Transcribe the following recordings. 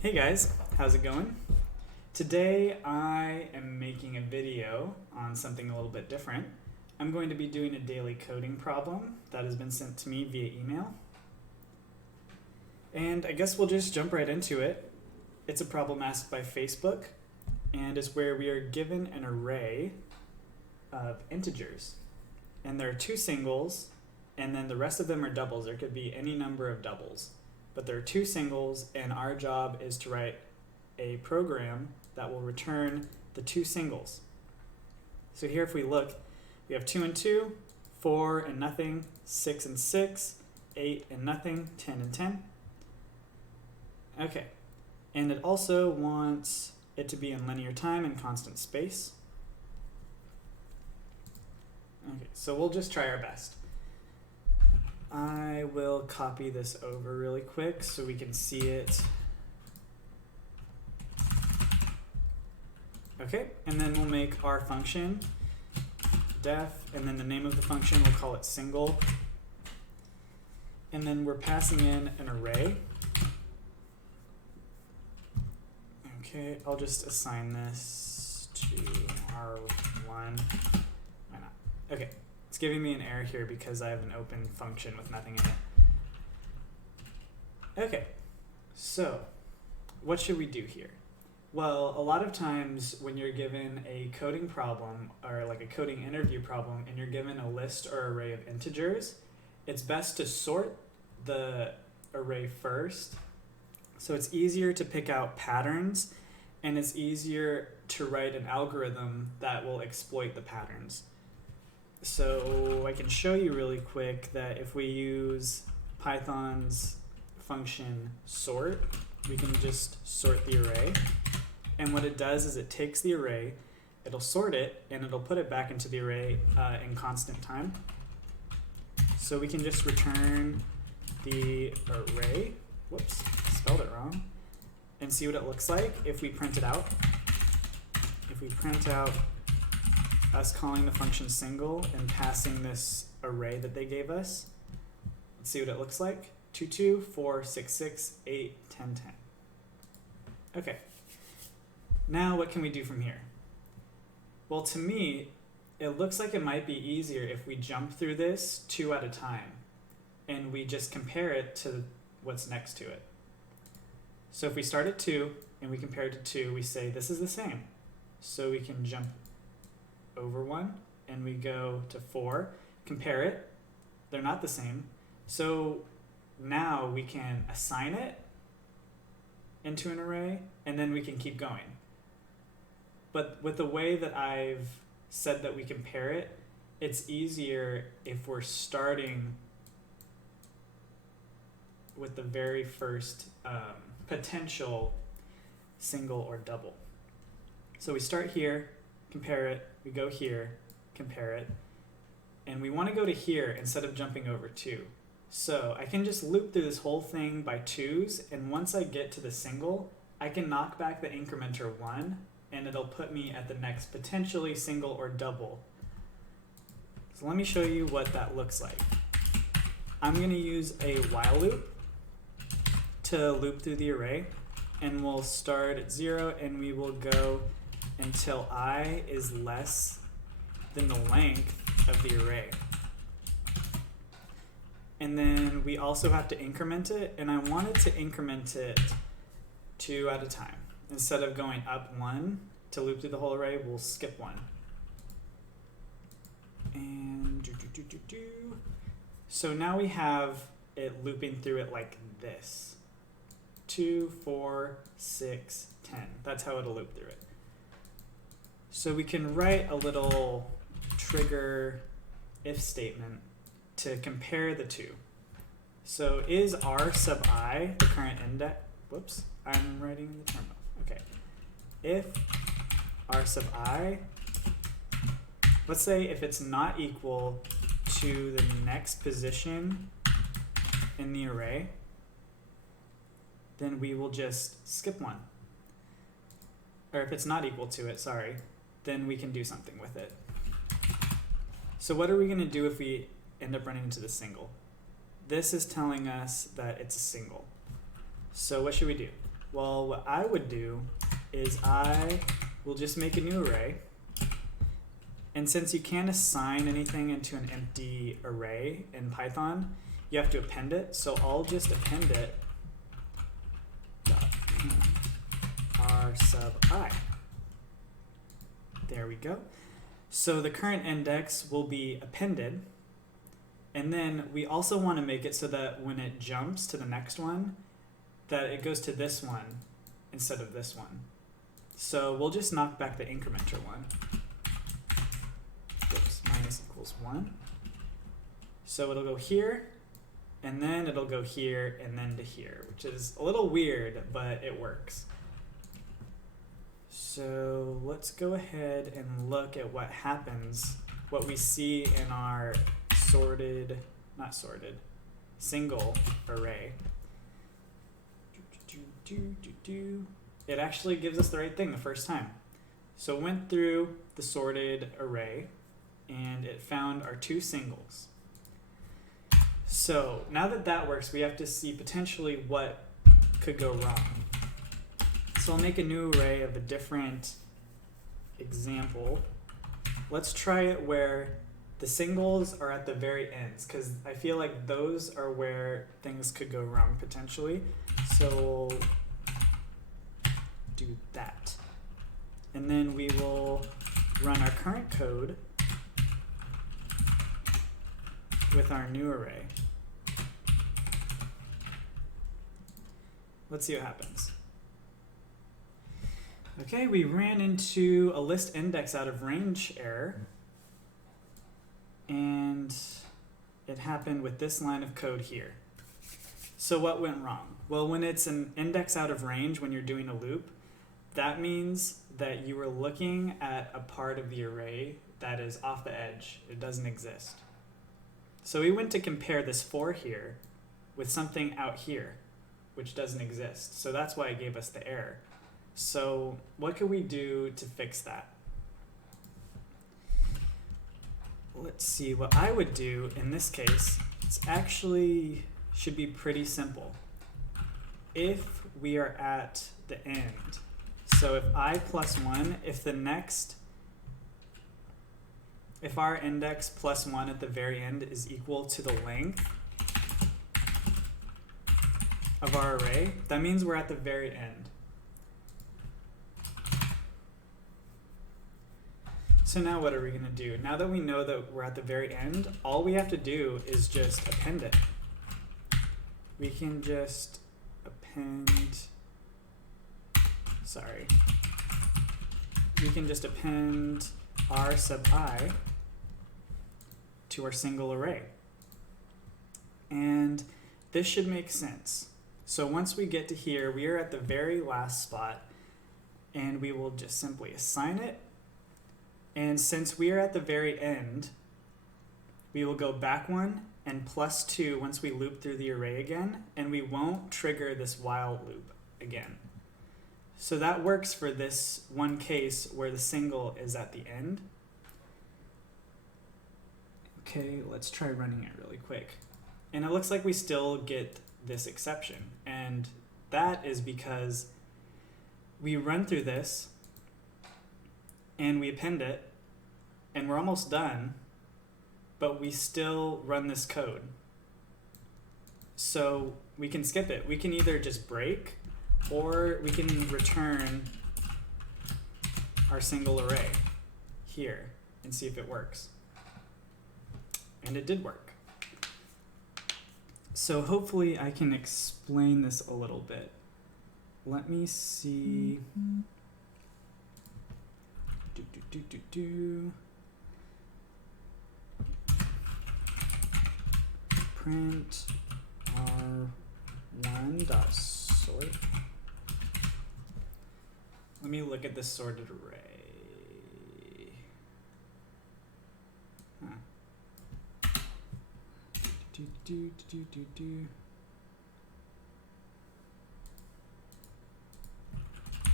Hey guys, how's it going? Today I am making a video on something a little bit different. I'm going to be doing a daily coding problem that has been sent to me via email. And I guess we'll just jump right into it. It's a problem asked by Facebook and is where we are given an array of integers. And there are two singles and then the rest of them are doubles. There could be any number of doubles. But there are two singles, and our job is to write a program that will return the two singles. So here if we look, we have 2 and 2, 4 and nothing, 6 and 6, 8 and nothing, 10 and 10. Okay, and it also wants it to be in linear time and constant space. Okay, so we'll just try our best. I will copy this over really quick so we can see it. Okay, and then we'll make our function def, and then the name of the function, we'll call it single. And then we're passing in an array. Okay, I'll just assign this to R1. Why not? Okay. It's giving me an error here because I have an open function with nothing in it. Okay, so what should we do here? Well, a lot of times when you're given a coding problem or like a coding interview problem and you're given a list or array of integers, it's best to sort the array first. So it's easier to pick out patterns and it's easier to write an algorithm that will exploit the patterns. So I can show you really quick that if we use Python's function sort, we can just sort the array. And what it does is it takes the array, it'll sort it, and it'll put it back into the array in constant time. So we can just return the array, whoops, spelled it wrong, and see what it looks like if we print it out. If we print out us calling the function single and passing this array that they gave us. Let's see what it looks like. 2, 2, 4, 6, 6, 8, 10, 10. Okay. Now what can we do from here? Well, to me, it looks like it might be easier if we jump through this 2 at a time and we just compare it to what's next to it. So if we start at 2 and we compare it to 2, we say this is the same. So we can jump over 1 and we go to 4, compare it, they're not the same. So now we can assign it into an array and then we can keep going. But with the way that I've said that we compare it, it's easier if we're starting with the very first potential single or double. So we start here, compare it, we go here, compare it, and we want to go to here instead of jumping over 2. So I can just loop through this whole thing by 2's, and once I get to the single, I can knock back the incrementer 1, and it'll put me at the next potentially single or double. So let me show you what that looks like. I'm going to use a while loop to loop through the array, and we'll start at 0, and we will go until I is less than the length of the array. And then we also have to increment it, and I wanted to increment it 2 at a time. Instead of going up 1 to loop through the whole array, we'll skip 1. And so now we have it looping through it like this. 2, 4, 6, 10. That's how it'll loop through it. So we can write a little trigger if statement to compare the two. So is r sub I the current index? Whoops, I'm writing in the terminal. Okay. If r sub I, let's say if it's not equal to the next position in the array, then we will just skip 1. Or if it's not equal to it, sorry, then we can do something with it. So what are we going to do if we end up running into the single? This is telling us that it's a single. So what should we do? Well, what I would do is I will just make a new array. And since you can't assign anything into an empty array in Python, you have to append it. So I'll just append it r sub I. There we go. So the current index will be appended. And then we also want to make it so that when it jumps to the next one, that it goes to this one instead of this one. So we'll just knock back the incrementer one. Whoops, minus equals 1. So it'll go here, and then it'll go here, and then to here, which is a little weird, but it works. So let's go ahead and look at what happens, what we see in our single array. It actually gives us the right thing the first time. So it went through the sorted array, and it found our two singles. So now that that works, we have to see potentially what could go wrong. So I'll make a new array of a different example. Let's try it where the singles are at the very ends, because I feel like those are where things could go wrong potentially. So we'll do that. And then we will run our current code with our new array. Let's see what happens. Okay, we ran into a list index out of range error, and it happened with this line of code here. So what went wrong? Well, when it's an index out of range, when you're doing a loop, that means that you were looking at a part of the array that is off the edge. It doesn't exist. So we went to compare this 4 here with something out here, which doesn't exist. So that's why it gave us the error. So what could we do to fix that? Let's see, what I would do in this case, it's actually should be pretty simple. If we are at the end, so if I plus 1, if our index plus 1 at the very end is equal to the length of our array, that means we're at the very end. So now what are we going to do? Now that we know that we're at the very end, all we have to do is just append it. We can just append, we can just append r sub I to our single array. And this should make sense. So once we get to here, we are at the very last spot, and we will just simply assign it. And since we are at the very end, we will go back 1 and plus 2 once we loop through the array again, and we won't trigger this while loop again. So that works for this one case where the single is at the end. Okay, let's try running it really quick. And it looks like we still get this exception. And that is because we run through this and we append it, and we're almost done, but we still run this code. So we can skip it. We can either just break, or we can return our single array here and see if it works. And it did work. So hopefully I can explain this a little bit. Let me see. Print r1.sort. Let me look at this sorted array.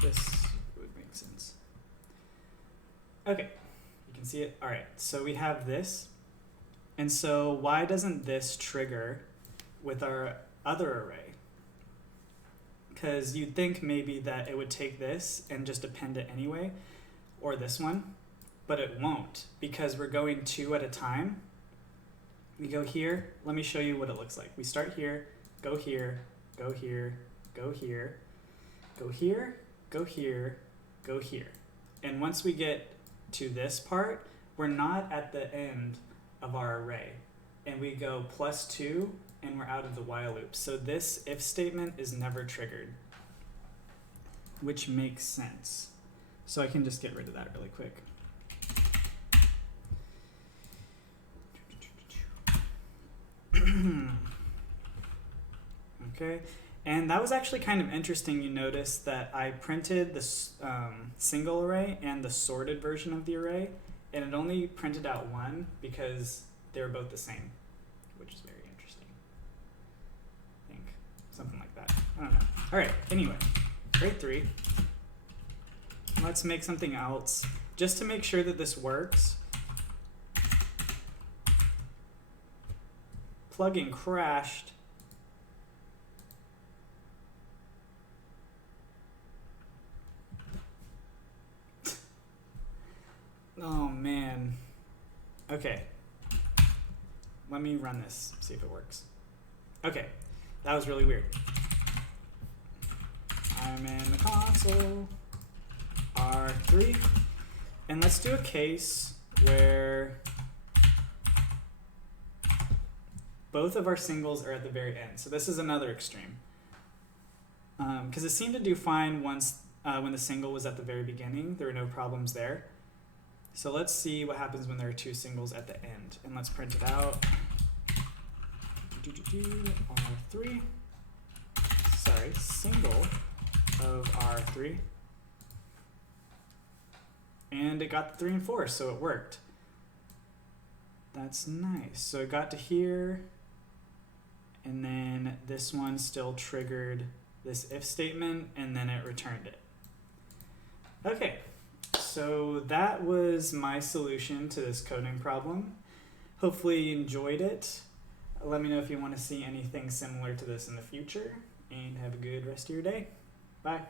This would make sense. Okay, you can see it. All right, so we have this. And so why doesn't this trigger with our other array? because you'd think maybe that it would take this and just append it anyway, or this one, but it won't, because we're going 2 at a time. We go here. Let me show you what it looks like. We start here, go here, go here, go here, go here, go here, go here. And once we get to this part, we're not at the end of our array. And we go +2, and we're out of the while loop. So this if statement is never triggered, which makes sense. So I can just get rid of that really quick. Okay, and that was actually kind of interesting. You notice that I printed the single array and the sorted version of the array, and it only printed out 1 because they were both the same, which is very interesting. I think something like that. I don't know. All right. Anyway, grade 3. Let's make something else just to make sure that this works. Plugin crashed. Oh man. Okay. Let me run this, see if it works. Okay, that was really weird. I'm in the console, R3, and let's do a case where both of our singles are at the very end. So this is another extreme. Because it seemed to do fine once when the single was at the very beginning. There were no problems there. So let's see what happens when there are 2 singles at the end. And let's print it out. R3. Sorry, single of R3. And it got the 3 and 4, so it worked. That's nice. So it got to here, and then this one still triggered this if statement, and then it returned it. Okay, so that was my solution to this coding problem. Hopefully you enjoyed it. Let me know if you want to see anything similar to this in the future, and have a good rest of your day. Bye.